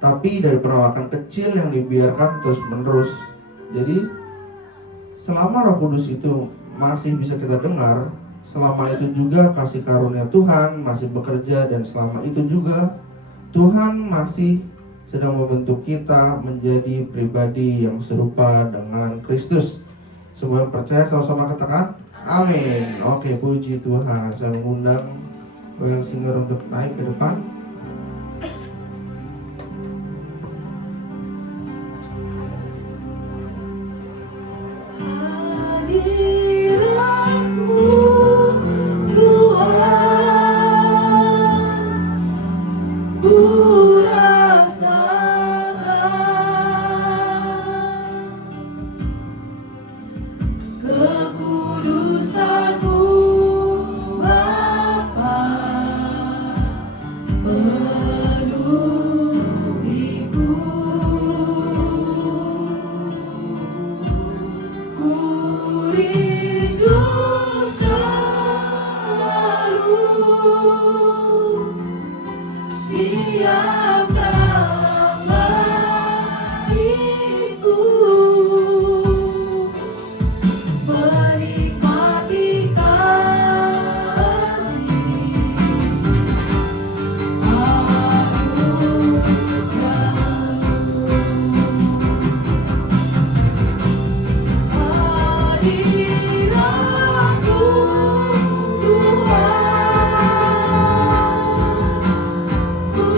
tapi dari penolakan kecil yang dibiarkan terus menerus. Jadi selama Roh Kudus itu masih bisa kita dengar, selama itu juga kasih karunia Tuhan masih bekerja, dan selama itu juga Tuhan masih sedang membentuk kita menjadi pribadi yang serupa dengan Kristus. Semua yang percaya sama-sama katakan amin. Oke, puji Tuhan. Saya mengundang Goyang Singer untuk naik ke depan. Hadirat-Mu Tuhan, ku rasakan kekudusan-Mu Bapa, penuhiku. Ku rindu selalu tiap dalam hidupku, menikmati kasih hadirat-Mu Tuhan, ku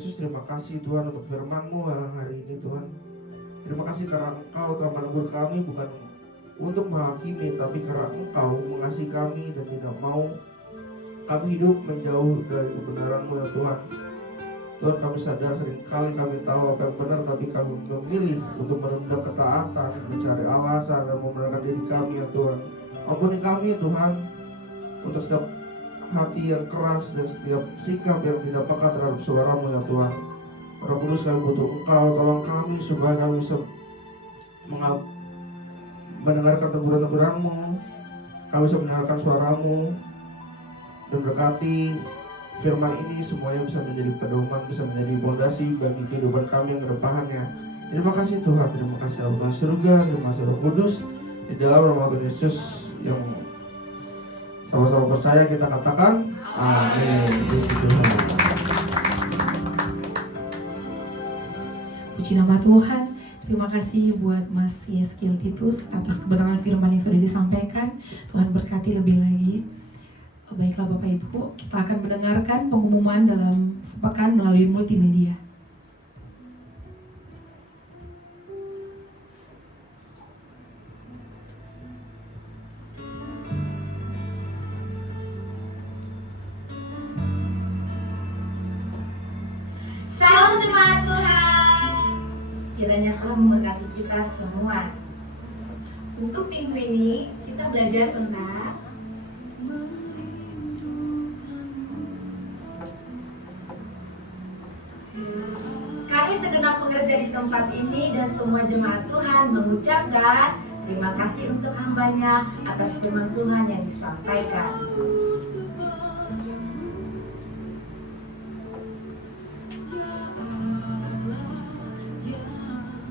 Yesus, terima kasih Tuhan untuk firman-Mu hari ini Tuhan. Terima kasih karena Engkau telah menegur kami bukan untuk menghakimi, tapi karena Engkau mengasihi kami dan tidak mau kami hidup menjauh dari kebenaran-Mu ya Tuhan. Tuhan, kami sadar seringkali kami tahu apa yang benar, tapi kami memilih untuk menunda ketaatan, mencari alasan dan membenarkan diri kami ya Tuhan. Ampuni kami Tuhan untuk setiap hati yang keras dan setiap sikap yang tidak peka terhadap suara-Mu ya Tuhan. Roh Kudus, kami butuh Engkau, tolong kami supaya kami bisa mendengarkan teguran-teguran-Mu, kami bisa mendengarkan suara-Mu, dan berkati firman ini semuanya bisa menjadi pedoman, bisa menjadi fondasi bagi kehidupan kami yang kedepannya. Terima kasih Tuhan, terima kasih Allah surga, terima kasih Roh Kudus. Di dalam nama Tuhan Yesus yang sama-sama percaya kita katakan amin. Puji nama Tuhan. Terima kasih buat Mas Yeskil Titus atas kebenaran firman yang sudah disampaikan. Tuhan berkati lebih lagi. Baiklah Bapak Ibu, kita akan mendengarkan pengumuman dalam sepekan melalui multimedia. Salam jemaat Tuhan. Kiranya Tuhan memberkati kita semua. Untuk minggu ini kita belajar tentang kami segenap pekerja di tempat ini dan semua jemaat Tuhan mengucapkan terima kasih untuk hambanya atas firman Tuhan yang disampaikan.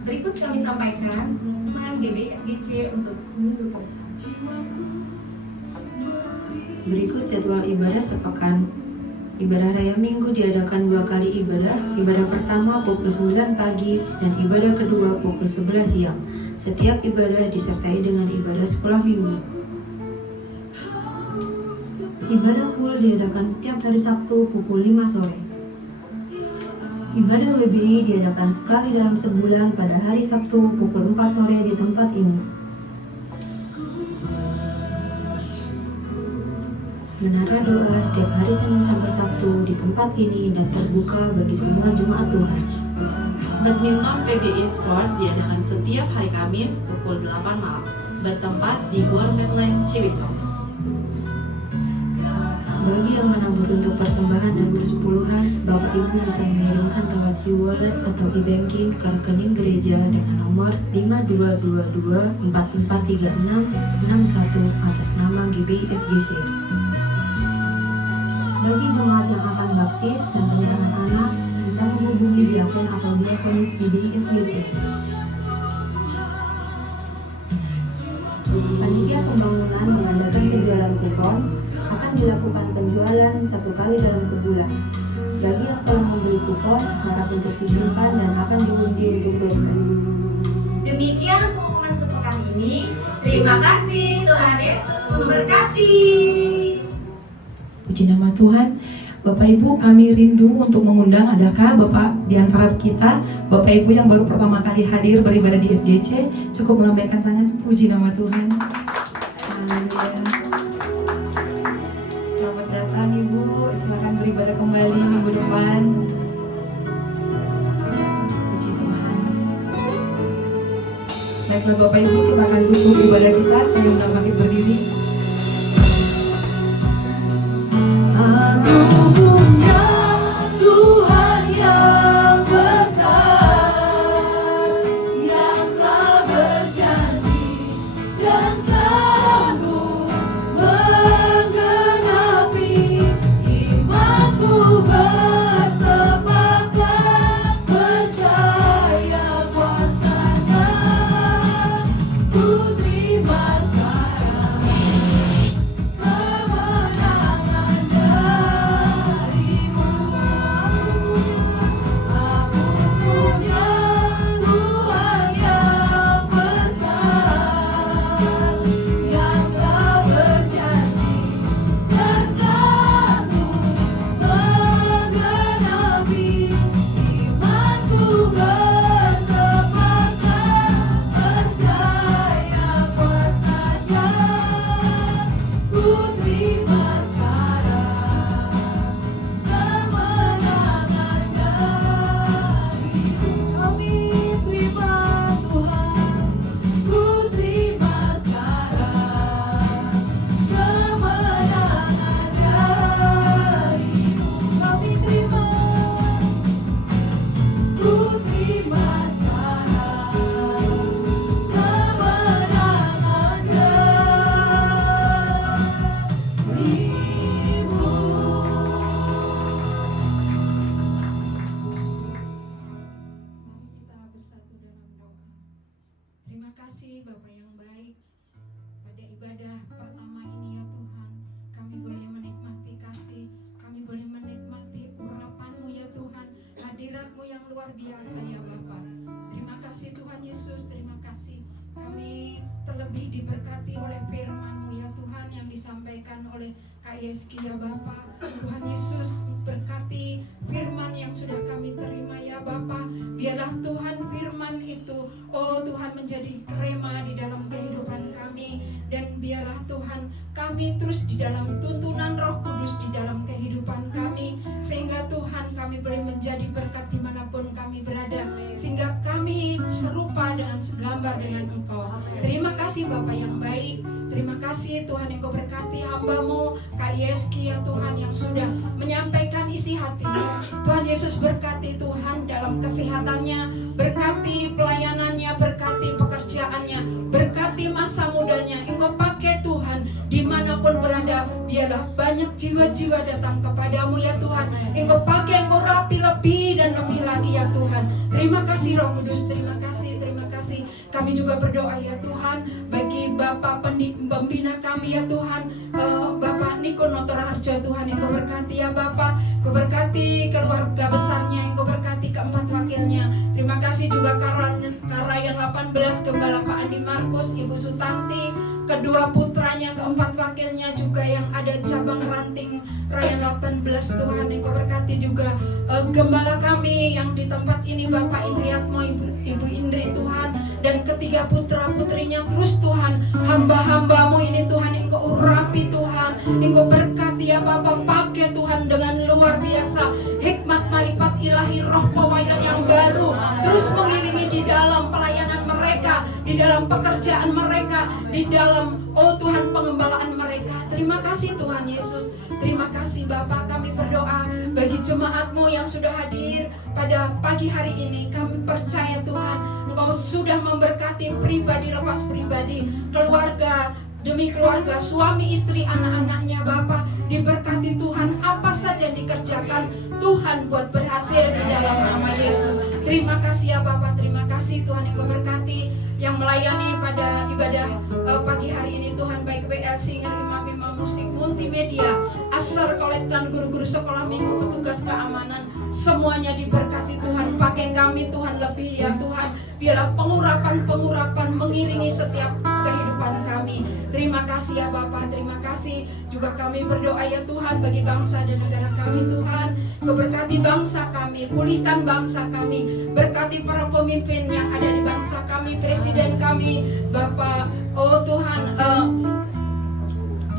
Berikut kami sampaikan pengumuman GBFGC untuk seminggu ke depan. Berikut jadwal ibadah sepekan. Ibadah Raya Minggu diadakan 2 kali ibadah. Ibadah pertama pukul 9 pagi dan ibadah kedua pukul 11 siang. Setiap ibadah disertai dengan ibadah sekolah minggu. Ibadah full diadakan setiap hari Sabtu pukul 5 sore. Ibadah WBI diadakan sekali dalam sebulan pada hari Sabtu pukul 4 sore di tempat ini. Menara doa setiap hari Senin sampai Sabtu di tempat ini dan terbuka bagi semua jemaat Tuhan. Badminton PGI Sport diadakan setiap hari Kamis pukul 8 malam, bertempat di Gor Medland Ciwidey. Bagi yang menabur untuk persembahan dan persepuluhan, Bapak Ibu bisa mengirimkan lewat e-wallet atau e-banking ke rekening gereja dengan nomor 5222443661 atas nama GBFGC. Bagi jemaat yang akan baptis dan penyerahan anak, bisa menghubungi diakon atau diakonis GBFGC. Panitia pembangunan mengadakan penjualan kupon. Akan dilakukan penjualan 1 kali dalam sebulan. Bagi yang telah membeli kupon, harap untuk disimpan dan akan diundi untuk doorpress. Demikian pengumuman sepekan ini. Terima kasih, Tuhan Yesus memberkati. Puji nama Tuhan. Bapak Ibu, kami rindu untuk mengundang, adakah Bapak di antara kita, Bapak Ibu yang baru pertama kali hadir beribadah di FGC, cukup melambaikan tangan. Puji nama Tuhan. Haleluya. Selamat datang Ibu, silakan beribadah kembali minggu depan. Puji Tuhan. Baiklah Bapak Ibu, kita akan tutup ibadah kita. Saya undang kami berdiri. Aku punya Tuhan yang besar, yang telah berjanji dan sanggup menggenapi. Imanku bersepakat percaya kuasanya. Ku terima sekarang Terima kasih Bapak yang baik. Pada ibadah pertama ini ya Tuhan, kami boleh menikmati kasih, kami boleh menikmati urapan-Mu ya Tuhan, hadirat-Mu yang luar biasa ya Bapak. Terima kasih Tuhan Yesus, terima kasih. Kami terlebih diberkati oleh firman-Mu ya Tuhan yang disampaikan oleh Kak Yeski ya Bapak. Tuhan Yesus berkati firman yang sudah kami terima ya Bapak. Biarlah Tuhan firman itu, oh Tuhan, menjadi rema di dalam kehidupan kami. Dan biarlah Tuhan kami terus di dalam tuntunan Roh Kudus di dalam kehidupan kami. Sehingga Tuhan kami boleh menjadi berkat dimanapun kami berada. Sehingga kami serupa dan segambar dengan Engkau. Terima kasih Bapak yang baik. Terima kasih Tuhan yang Kau berkati hamba-Mu Kak Yeski ya Tuhan yang sudah menyampaikan isi hati-Mu. Tuhan Yesus berkati Tuhan dalam kesehatannya, berkati pelayanannya, berkati pekerjaannya, berkati masa mudanya. Engkau pakai Tuhan dimanapun berada. Biarlah banyak jiwa-jiwa datang kepadamu ya Tuhan. Engkau pakai, Engkau rapi lebih dan lebih lagi ya Tuhan. Terima kasih Roh Kudus, terima kasih, terima kasih. Kami juga berdoa ya Tuhan bagi Bapak pembina kami ya Tuhan, Bapak Niko Notoraharjo Tuhan, yang Kau berkati ya Bapak. Kau berkati keluarga besarnya, yang Kau berkati keempat wakilnya. Terima kasih juga Karayan 18 Gembala Pak Andi Markus, Ibu Sutanti, kedua putranya, keempat wakilnya juga yang ada cabang ranting Rayan 18 Tuhan, yang Kau berkati juga gembala kami yang di tempat ini Bapak Indriatmo, Ibu Indri Tuhan, dan ketiga putra putrinya. Terus Tuhan hamba-hambamu ini Tuhan, yang Kau urapi Tuhan, yang Kau berkati ya Bapak, pakai Tuhan dengan luar biasa hikmat marifat ilahi, roh pewahyuan yang baru terus mengiringi di dalam pelayanan mereka, di dalam pekerjaan mereka, di dalam oh Tuhan pengembalaan mereka. Terima kasih Tuhan Yesus. Terima kasih Bapak. Kami berdoa bagi jemaat-Mu yang sudah hadir pada pagi hari ini. Kami percaya Tuhan Engkau sudah memberkati pribadi lepas pribadi, keluarga demi keluarga, suami istri, anak-anaknya Bapak. Diberkati Tuhan, apa saja yang dikerjakan Tuhan buat berhasil di dalam nama Yesus. Terima kasih ya Bapak, terima kasih Tuhan yang Kau berkati yang melayani pada ibadah pagi hari ini Tuhan, baik WL Singer, imam-imam musik, multimedia, asar kolektan, guru-guru sekolah minggu, petugas keamanan, semuanya diberkati Tuhan. Pakai kami Tuhan lebih ya Tuhan. Biarlah pengurapan mengiringi setiap kehidupan kami. Terima kasih ya Bapak, terima kasih. Juga kami berdoa ya Tuhan bagi bangsa dan negara kami Tuhan. Kau berkati bangsa kami, pulihkan bangsa kami, berkati para pemimpin yang ada di bangsa kami, presiden kami, Bapak, oh Tuhan,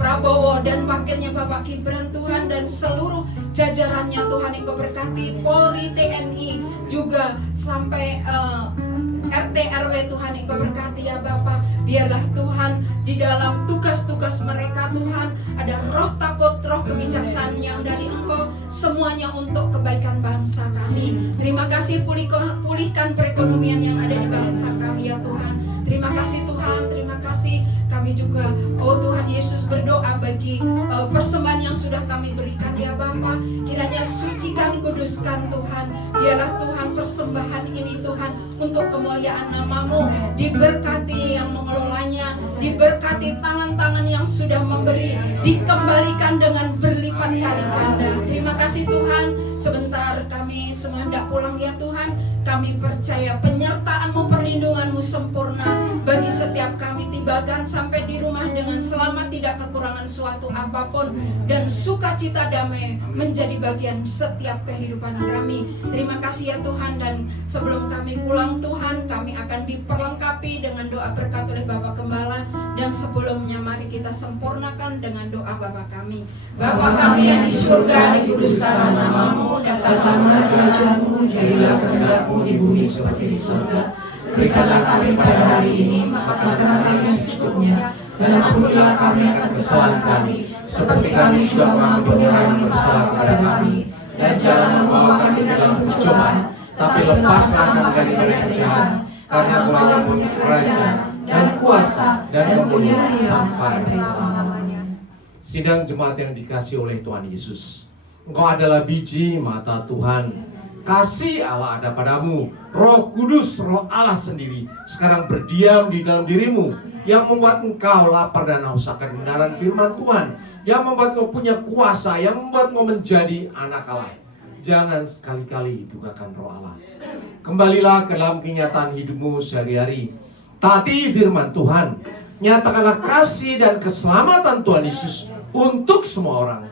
Prabowo dan wakilnya Bapak Gibran Tuhan, dan seluruh jajarannya Tuhan yang Kau berkati, Polri, TNI, juga sampai RT RW Tuhan yang Kau berkati ya Bapak. Biarlah Tuhan di dalam tugas-tugas mereka Tuhan ada roh takut, roh kebijaksanaan yang dari Engkau, semuanya untuk kebaikan bangsa kami. Terima kasih, pulihkan perekonomian yang ada di bangsa kami ya Tuhan. Terima kasih Tuhan, terima kasih. Kami juga, oh Tuhan Yesus, berdoa bagi persembahan yang sudah kami berikan ya Bapa. Kiranya sucikan, kuduskan Tuhan. Biarlah Tuhan persembahan ini Tuhan untuk kemuliaan nama-Mu. Diberkati yang mengelolanya, diberkati tangan-tangan yang sudah memberi, dikembalikan dengan berlipat kali ganda. Terima kasih Tuhan. Sebentar kami semua hendak pulang ya Tuhan. Kami percaya penyertaan-Mu, perlindungan-Mu sempurna bagi setiap kami. Tibakan sampai di rumah dengan selamat, tidak kekurangan suatu apapun, dan sukacita damai menjadi bagian setiap kehidupan kami. Terima kasih ya Tuhan. Dan sebelum kami pulang Tuhan, kami akan diperlengkapi dengan doa berkat oleh Bapak Gembala. Dan sebelumnya mari kita sempurnakan dengan doa Bapa kami. Bapa kami yang di surga, dikuduskanlah nama-Mu, datanglah kerajaan-Mu, jadilah kehendak-Mu di bumi seperti di surga. Berikanlah kami pada hari ini makan kami yang secukupnya, dan ampunilah kami atas kesalahan kami, seperti kami juga mengampuni orang yang bersalah kepada kami. Dan jangan membawa kami dalam pencobaan, tapi lepaslah kami dari yang jahat, karena Engkau yang punya kerajaan dan kuasa dan kemuliaan sampai selamanya. Sidang jemaat yang dikasihi oleh Tuhan Yesus, Engkau adalah biji mata Tuhan Kasih Allah ada padamu. Roh Kudus, Roh Allah sendiri sekarang berdiam di dalam dirimu, yang membuat engkau lapar dan haus akan kebenaran firman Tuhan, yang membuat engkau punya kuasa, yang membuat engkau menjadi anak Allah. Jangan sekali-kali dukakan Roh Allah. Kembalilah ke dalam kenyataan hidupmu sehari-hari. Taati firman Tuhan. Nyatakanlah kasih dan keselamatan Tuhan Yesus untuk semua orang.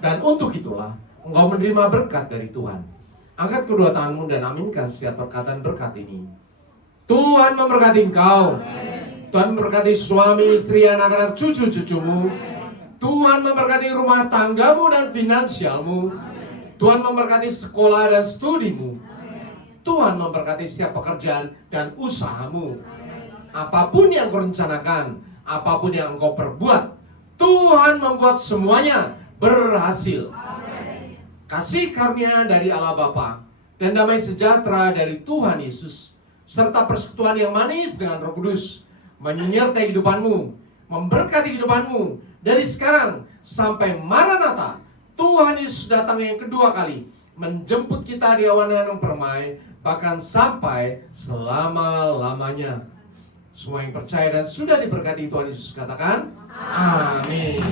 Dan untuk itulah engkau menerima berkat dari Tuhan. Angkat kedua tanganmu dan aminkan setiap perkataan berkat ini. Tuhan memberkati engkau. Tuhan memberkati suami, istri, anak-anak, cucu-cucumu. Tuhan memberkati rumah tanggamu dan finansialmu. Tuhan memberkati sekolah dan studimu. Tuhan memberkati setiap pekerjaan dan usahamu. Apapun yang kau rencanakan, apapun yang engkau perbuat, Tuhan membuat semuanya berhasil. Kasih karunia dari Allah Bapa dan damai sejahtera dari Tuhan Yesus, serta persekutuan yang manis dengan Roh Kudus menyertai kehidupanmu, memberkati kehidupanmu dari sekarang sampai Maranatha. Tuhan Yesus datang yang kedua kali, menjemput kita di awan yang permai, bahkan sampai selama-lamanya. Semua yang percaya dan sudah diberkati Tuhan Yesus katakan, amin.